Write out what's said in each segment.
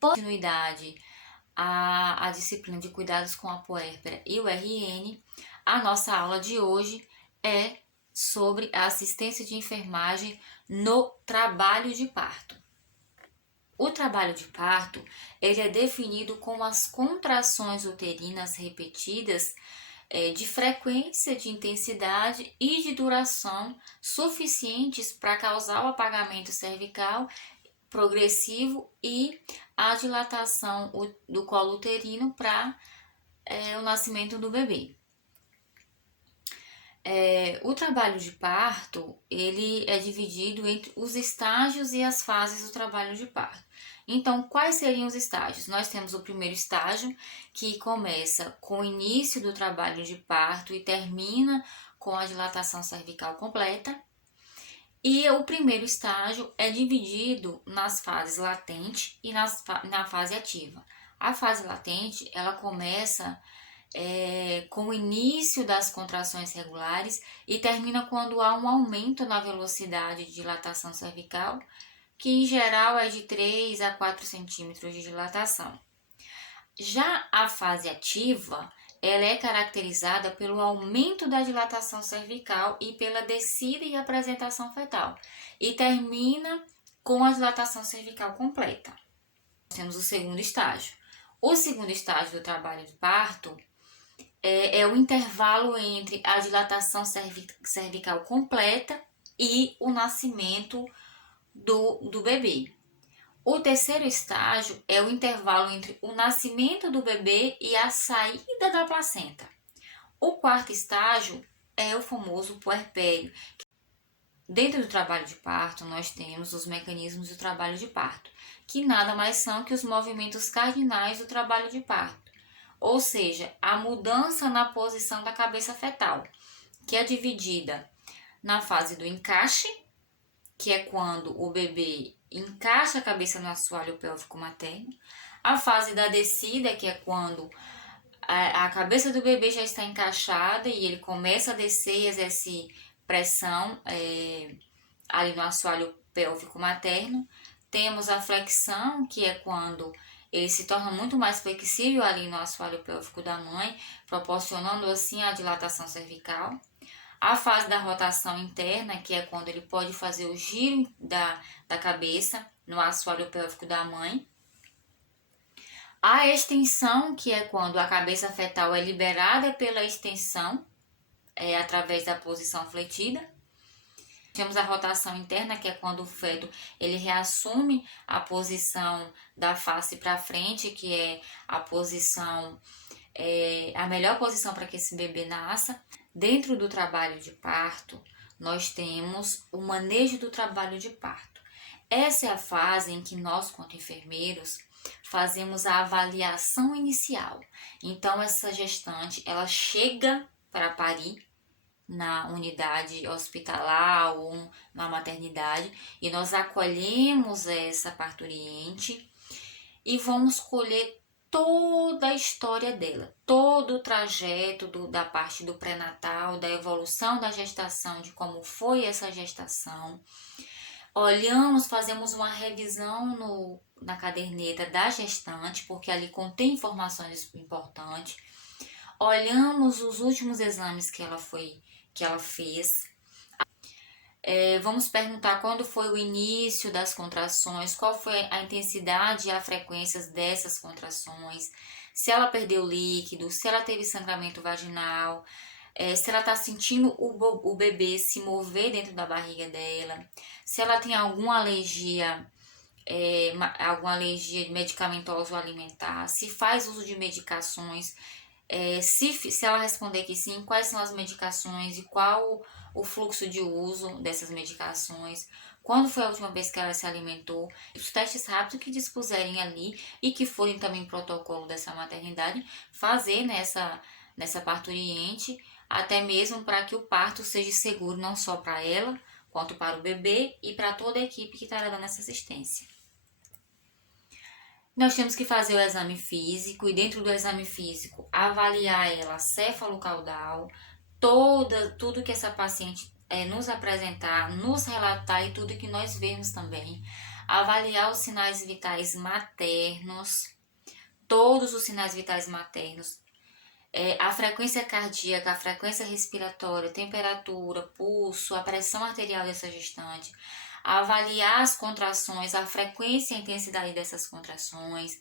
continuidade à disciplina de cuidados com a puérpera e o RN, a nossa aula de hoje é sobre a assistência de enfermagem no trabalho de parto. O trabalho de parto, ele é definido como as contrações uterinas repetidas de frequência, de intensidade e de duração suficientes para causar o apagamento cervical progressivo e a dilatação do colo uterino para o nascimento do bebê. O trabalho de parto, ele é dividido entre os estágios e as fases do trabalho de parto. Então, quais seriam os estágios? Nós temos o primeiro estágio, que começa com o início do trabalho de parto e termina com a dilatação cervical completa. E o primeiro estágio é dividido nas fases latente e na fase ativa. A fase latente, ela começa com o início das contrações regulares e termina quando há um aumento na velocidade de dilatação cervical, que em geral é de 3 a 4 centímetros de dilatação. Já a fase ativa, ela é caracterizada pelo aumento da dilatação cervical e pela descida e apresentação fetal, e termina com a dilatação cervical completa. Temos o segundo estágio. O segundo estágio do trabalho de parto é o intervalo entre a dilatação cervical completa e o nascimento do bebê. O terceiro estágio é o intervalo entre o nascimento do bebê e a saída da placenta. O quarto estágio é o famoso puerpério. Dentro do trabalho de parto, nós temos os mecanismos do trabalho de parto, que nada mais são que os movimentos cardinais do trabalho de parto, ou seja, a mudança na posição da cabeça fetal, que é dividida na fase do encaixe, que é quando o bebê encaixa a cabeça no assoalho pélvico materno, a fase da descida, que é quando a cabeça do bebê já está encaixada e ele começa a descer e exerce pressão ali no assoalho pélvico materno. Temos a flexão, que é quando ele se torna muito mais flexível ali no assoalho pélvico da mãe, proporcionando assim a dilatação cervical. A fase da rotação interna, que é quando ele pode fazer o giro da cabeça no assoalho pélvico da mãe. A extensão, que é quando a cabeça fetal é liberada pela extensão, através da posição fletida. Temos a rotação interna, que é quando o feto ele reassume a posição da face para frente, que é a posição, a melhor posição para que esse bebê nasça. Dentro do trabalho de parto, nós temos o manejo do trabalho de parto. Essa é a fase em que nós, quanto enfermeiros, fazemos a avaliação inicial. Então, essa gestante, ela chega para parir na unidade hospitalar ou na maternidade e nós acolhemos essa parturiente e vamos colher toda a história dela, todo o trajeto da parte do pré-natal, da evolução da gestação, de como foi essa gestação. Olhamos, fazemos uma revisão na caderneta da gestante, porque ali contém informações importantes. Olhamos os últimos exames que ela fez. Vamos perguntar quando foi o início das contrações, qual foi a intensidade e a frequência dessas contrações, se ela perdeu líquido, se ela teve sangramento vaginal, se ela está sentindo o bebê se mover dentro da barriga dela, se ela tem alguma alergia medicamentosa ou alimentar, se faz uso de medicações. Se ela responder que sim, quais são as medicações e qual o fluxo de uso dessas medicações, quando foi a última vez que ela se alimentou, os testes rápidos que dispuserem ali e que forem também protocolo dessa maternidade, fazer nessa parturiente, até mesmo para que o parto seja seguro não só para ela, quanto para o bebê e para toda a equipe que estará dando essa assistência. Nós temos que fazer o exame físico e dentro do exame físico avaliar ela céfalo-caudal, tudo que essa paciente nos apresentar, nos relatar e tudo que nós vemos também. avaliar os sinais vitais maternos, todos os sinais vitais maternos, a frequência cardíaca, a frequência respiratória, temperatura, pulso, a pressão arterial dessa gestante, avaliar as contrações, a frequência e a intensidade dessas contrações,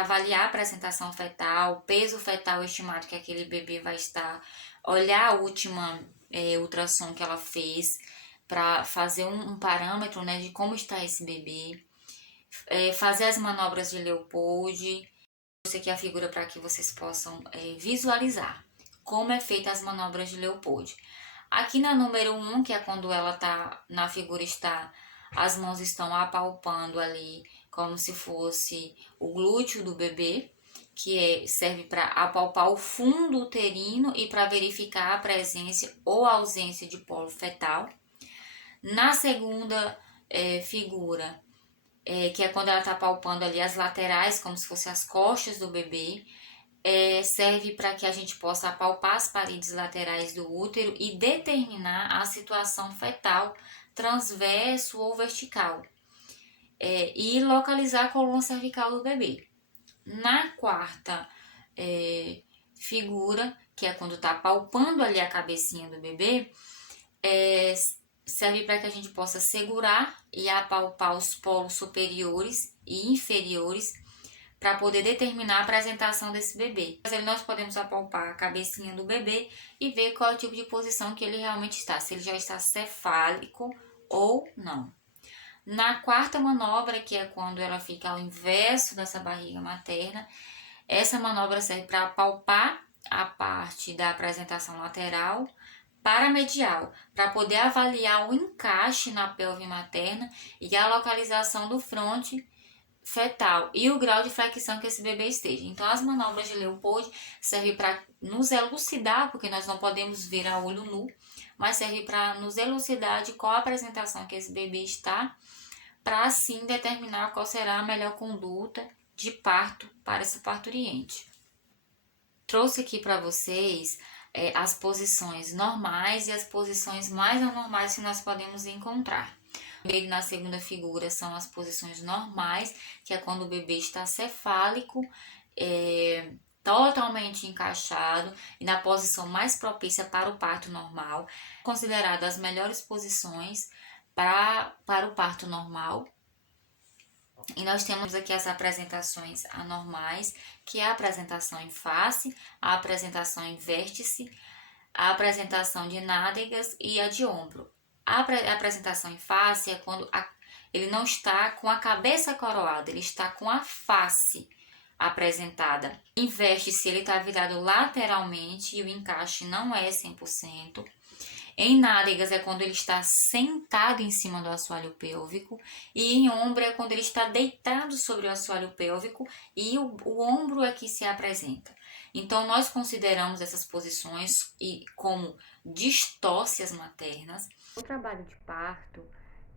avaliar a apresentação fetal, peso fetal estimado que aquele bebê vai estar, olhar a última ultrassom que ela fez para fazer um parâmetro, né, de como está esse bebê, fazer as manobras de Leopold. Trouxe aqui a figura para que vocês possam visualizar como é feita as manobras de Leopold. Aqui na número 1, que é quando ela tá na figura, as mãos estão apalpando ali como se fosse o glúteo do bebê, que serve para apalpar o fundo uterino e para verificar a presença ou ausência de polo fetal. Na segunda figura, que é quando ela está palpando ali as laterais, como se fossem as costas do bebê, serve para que a gente possa apalpar as paredes laterais do útero e determinar a situação fetal, transverso ou vertical, e localizar a coluna cervical do bebê. Na quarta figura, que é quando está palpando ali a cabecinha do bebê, serve para que a gente possa segurar e apalpar os polos superiores e inferiores para poder determinar a apresentação desse bebê. Nós podemos apalpar a cabecinha do bebê e ver qual é o tipo de posição que ele realmente está, se ele já está cefálico ou não. Na quarta manobra, que é quando ela fica ao inverso dessa barriga materna, essa manobra serve para apalpar a parte da apresentação lateral paramedial, para poder avaliar o encaixe na pelve materna e a localização do fronte fetal e o grau de flexão que esse bebê esteja. Então, as manobras de Leopold servem para nos elucidar, porque nós não podemos ver a olho nu, mas serve para nos elucidar de qual a apresentação que esse bebê está, para assim determinar qual será a melhor conduta de parto para essa parturiente. Trouxe aqui para vocês as posições normais e as posições mais anormais que nós podemos encontrar. Na segunda figura são as posições normais, que é quando o bebê está cefálico, totalmente encaixado e na posição mais propícia para o parto normal, consideradas as melhores posições para o parto normal. E nós temos aqui as apresentações anormais, que é a apresentação em face, a apresentação em vértice, a apresentação de nádegas e a de ombro. A apresentação em face é quando ele não está com a cabeça coroada, ele está com a face apresentada. Em vértice, ele está virado lateralmente e o encaixe não é 100%. Em nádegas é quando ele está sentado em cima do assoalho pélvico, e em ombro é quando ele está deitado sobre o assoalho pélvico e o ombro é que se apresenta. Então, nós consideramos essas posições como distócias maternas. O trabalho de parto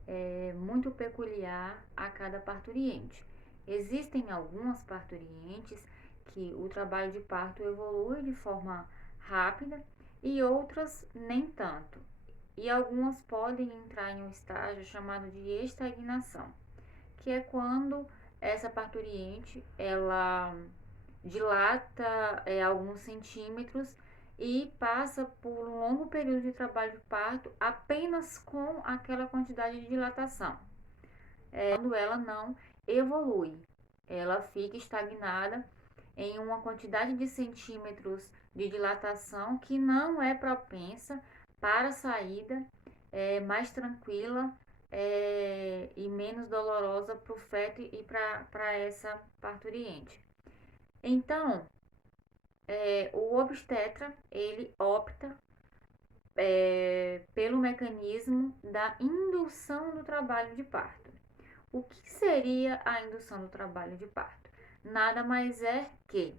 é muito peculiar a cada parturiente. Existem algumas parturientes que o trabalho de parto evolui de forma rápida e outras nem tanto. E algumas podem entrar em um estágio chamado de estagnação, que é quando essa parturiente ela dilata alguns centímetros e passa por um longo período de trabalho de parto apenas com aquela quantidade de dilatação. Quando ela não evolui, ela fica estagnada em uma quantidade de centímetros de dilatação que não é propensa para a saída mais tranquila e menos dolorosa para o feto e para essa parturiente. Então, o obstetra, ele opta pelo mecanismo da indução do trabalho de parto. O que seria a indução do trabalho de parto? Nada mais é que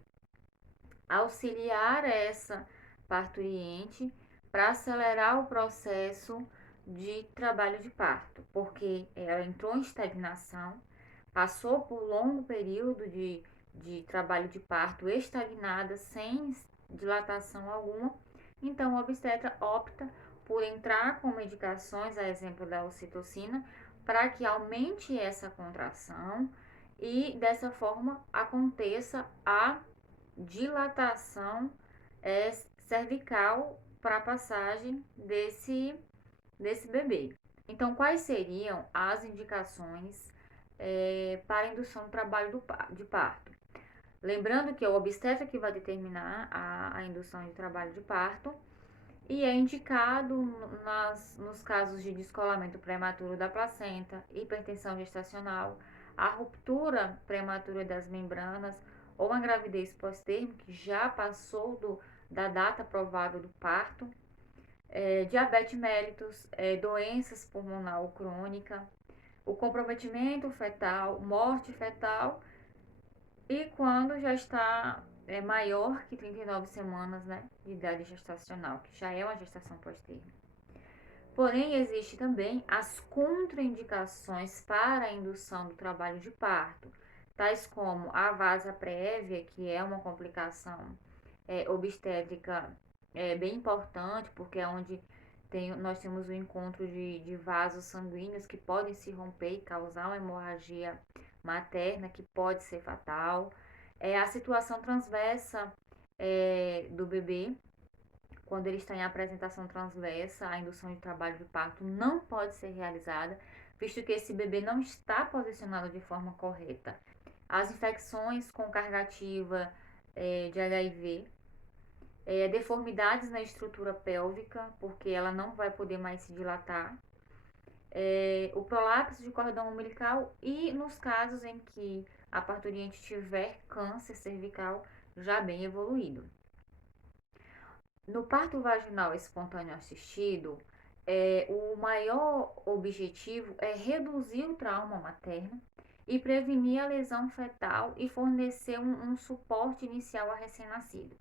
auxiliar essa parturiente para acelerar o processo de trabalho de parto, porque ela entrou em estagnação, passou por longo período de trabalho de parto estagnada, sem dilatação alguma. Então, o obstetra opta por entrar com medicações, a exemplo da ocitocina, para que aumente essa contração e dessa forma aconteça a dilatação cervical para a passagem desse bebê. Então, quais seriam as indicações para a indução do trabalho de parto? Lembrando que é o obstetra que vai determinar a indução de trabalho de parto e é indicado nos casos de descolamento prematuro da placenta, hipertensão gestacional, a ruptura prematura das membranas ou a gravidez pós-termo, que já passou da data provável do parto, diabetes mellitus, doenças pulmonal crônica, o comprometimento fetal, morte fetal e quando já está maior que 39 semanas, né, de idade gestacional, que já é uma gestação pós-termo. Porém, existe também as contraindicações para a indução do trabalho de parto, tais como a vasa prévia, que é uma complicação obstétrica bem importante, porque é onde nós temos o encontro de vasos sanguíneos que podem se romper e causar uma hemorragia materna, que pode ser fatal. A situação transversa do bebê, quando ele está em apresentação transversa, a indução de trabalho de parto não pode ser realizada, visto que esse bebê não está posicionado de forma correta. As infecções com carga ativa de HIV, deformidades na estrutura pélvica, porque ela não vai poder mais se dilatar, o prolapso de cordão umbilical e nos casos em que a parturiente tiver câncer cervical já bem evoluído. No parto vaginal espontâneo assistido, o maior objetivo é reduzir o trauma materno e prevenir a lesão fetal e fornecer um suporte inicial a recém-nascido.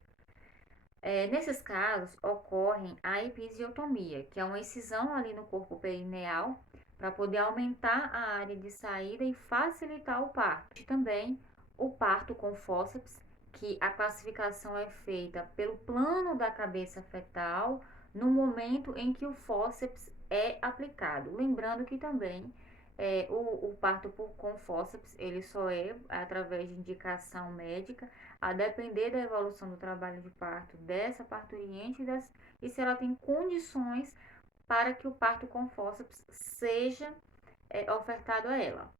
Nesses casos, ocorre a episiotomia, que é uma incisão ali no corpo perineal para poder aumentar a área de saída e facilitar o parto. E também o parto com fórceps, que a classificação é feita pelo plano da cabeça fetal no momento em que o fórceps é aplicado. Lembrando que também o parto com fórceps, ele só é através de indicação médica, a depender da evolução do trabalho de parto dessa parturiente e se ela tem condições para que o parto com fórceps seja ofertado a ela.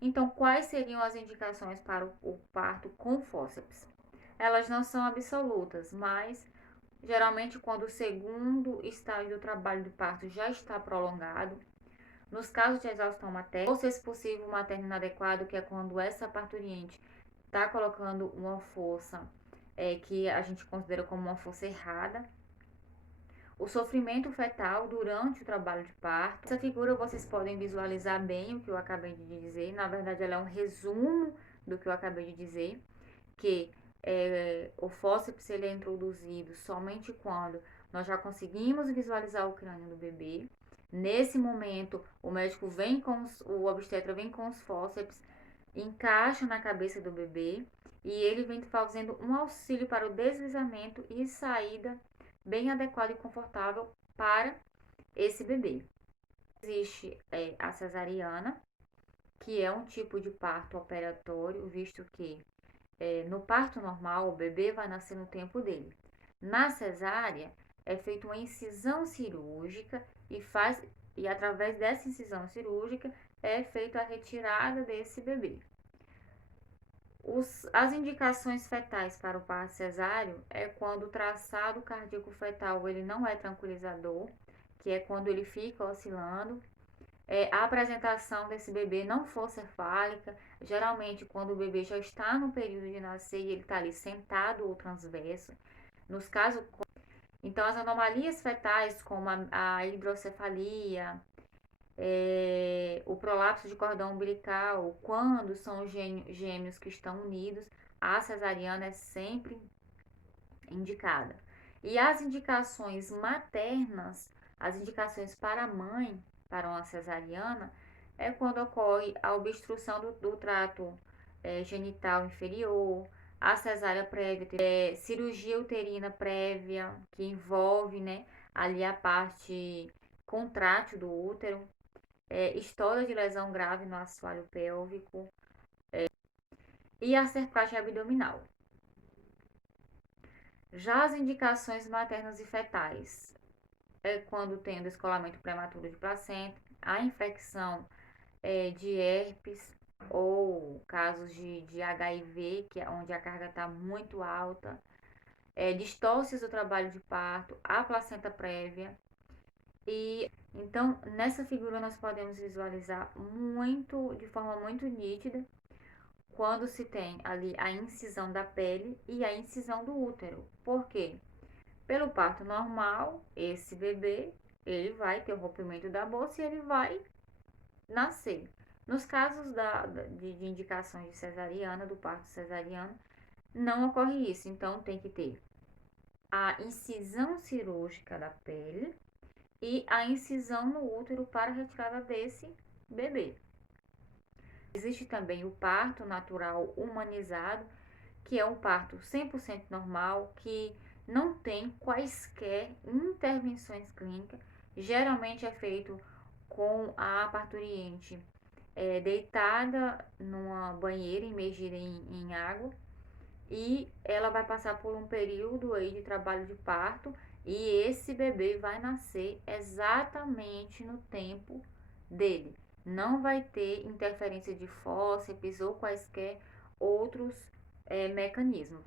Então, quais seriam as indicações para o parto com fórceps? Elas não são absolutas, mas geralmente quando o segundo estágio do trabalho de parto já está prolongado, nos casos de exaustão materna, ou se esse possível materno inadequado, que é quando essa parturiente está colocando uma força que a gente considera como uma força errada, o sofrimento fetal durante o trabalho de parto. Essa figura vocês podem visualizar bem o que eu acabei de dizer, na verdade ela é um resumo do que eu acabei de dizer, que o fórceps ele é introduzido somente quando nós já conseguimos visualizar o crânio do bebê. Nesse momento, o médico o obstetra vem com os fórceps, encaixa na cabeça do bebê e ele vem fazendo um auxílio para o deslizamento e saída bem adequada e confortável para esse bebê. Existe a cesariana, que é um tipo de parto operatório, visto que no parto normal o bebê vai nascer no tempo dele. Na cesárea é feita uma incisão cirúrgica e através dessa incisão cirúrgica é feita a retirada desse bebê. As indicações fetais para o parto cesáreo é quando o traçado cardíaco fetal ele não é tranquilizador, que é quando ele fica oscilando. A apresentação desse bebê não for cefálica, geralmente quando o bebê já está no período de nascer e ele está ali sentado ou transverso. Nos casos, então as anomalias fetais como a hidrocefalia, o prolapso de cordão umbilical, quando são gêmeos que estão unidos, a cesariana é sempre indicada. E as indicações maternas, as indicações para a mãe, para uma cesariana, é quando ocorre a obstrução do trato genital inferior, a cesárea prévia, cirurgia uterina prévia, que envolve, né, ali a parte contrátil do útero, história de lesão grave no assoalho pélvico e a cerclagem abdominal. Já as indicações maternas e fetais é quando tem o descolamento prematuro de placenta, a infecção de herpes ou casos de HIV, que é onde a carga está muito alta, distócias do trabalho de parto, a placenta prévia. E então nessa figura nós podemos visualizar de forma muito nítida, quando se tem ali a incisão da pele e a incisão do útero. Por quê? Pelo parto normal, esse bebê ele vai ter o rompimento da bolsa e ele vai nascer. Nos casos de indicações de cesariana, do parto cesariano, não ocorre isso. Então tem que ter a incisão cirúrgica da pele e a incisão no útero para a retirada desse bebê. Existe também o parto natural humanizado, que é um parto 100% normal, que não tem quaisquer intervenções clínicas. Geralmente é feito com a parturiente deitada numa banheira imergida em água, e ela vai passar por um período aí de trabalho de parto, e esse bebê vai nascer exatamente no tempo dele. Não vai ter interferência de fórceps ou quaisquer outros mecanismos.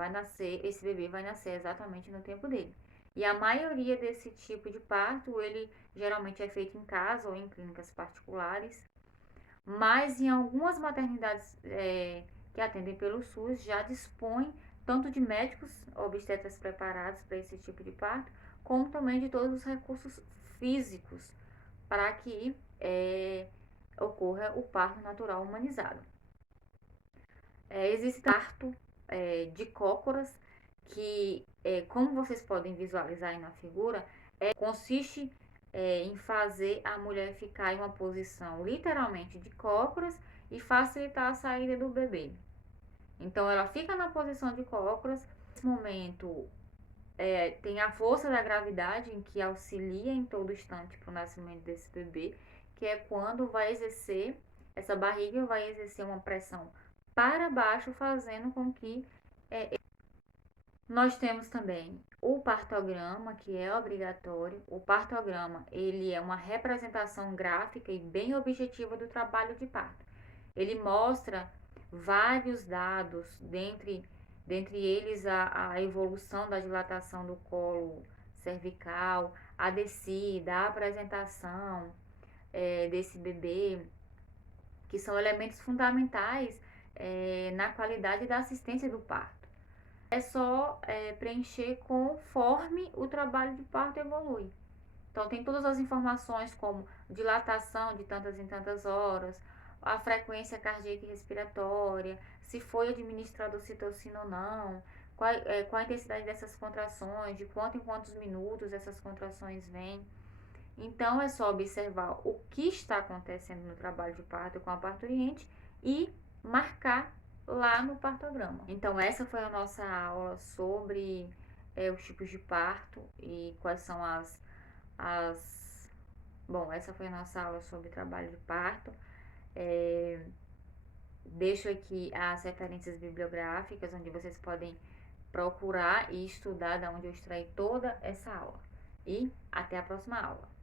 Esse bebê vai nascer exatamente no tempo dele. E a maioria desse tipo de parto, ele geralmente é feito em casa ou em clínicas particulares, mas em algumas maternidades que atendem pelo SUS já dispõe tanto de médicos obstetras preparados para esse tipo de parto, como também de todos os recursos físicos para que ocorra o parto natural humanizado. Existe parto de cócoras, que, como vocês podem visualizar aí na figura, consiste em fazer a mulher ficar em uma posição literalmente de cócoras e facilitar a saída do bebê. Então ela fica na posição de cócoras. Nesse momento tem a força da gravidade, em que auxilia em todo instante para o nascimento desse bebê, que é quando essa barriga vai exercer uma pressão para baixo, fazendo com que nós temos também o partograma, que é obrigatório. O partograma, ele é uma representação gráfica e bem objetiva do trabalho de parto. Ele mostra vários dados, dentre eles a evolução da dilatação do colo cervical, a descida, a apresentação desse bebê, que são elementos fundamentais na qualidade da assistência do parto. É só preencher conforme o trabalho de parto evolui. Então, tem todas as informações como dilatação de tantas em tantas horas, a frequência cardíaca e respiratória, se foi administrado ocitocina ou não, qual a intensidade dessas contrações, de quanto em quantos minutos essas contrações vêm. Então, é só observar o que está acontecendo no trabalho de parto com a parturiente e marcar lá no partograma. Então, essa foi a nossa aula sobre os tipos de parto e quais são Bom, essa foi a nossa aula sobre trabalho de parto. Deixo aqui as referências bibliográficas, onde vocês podem procurar e estudar, da onde eu extraí toda essa aula. E até a próxima aula.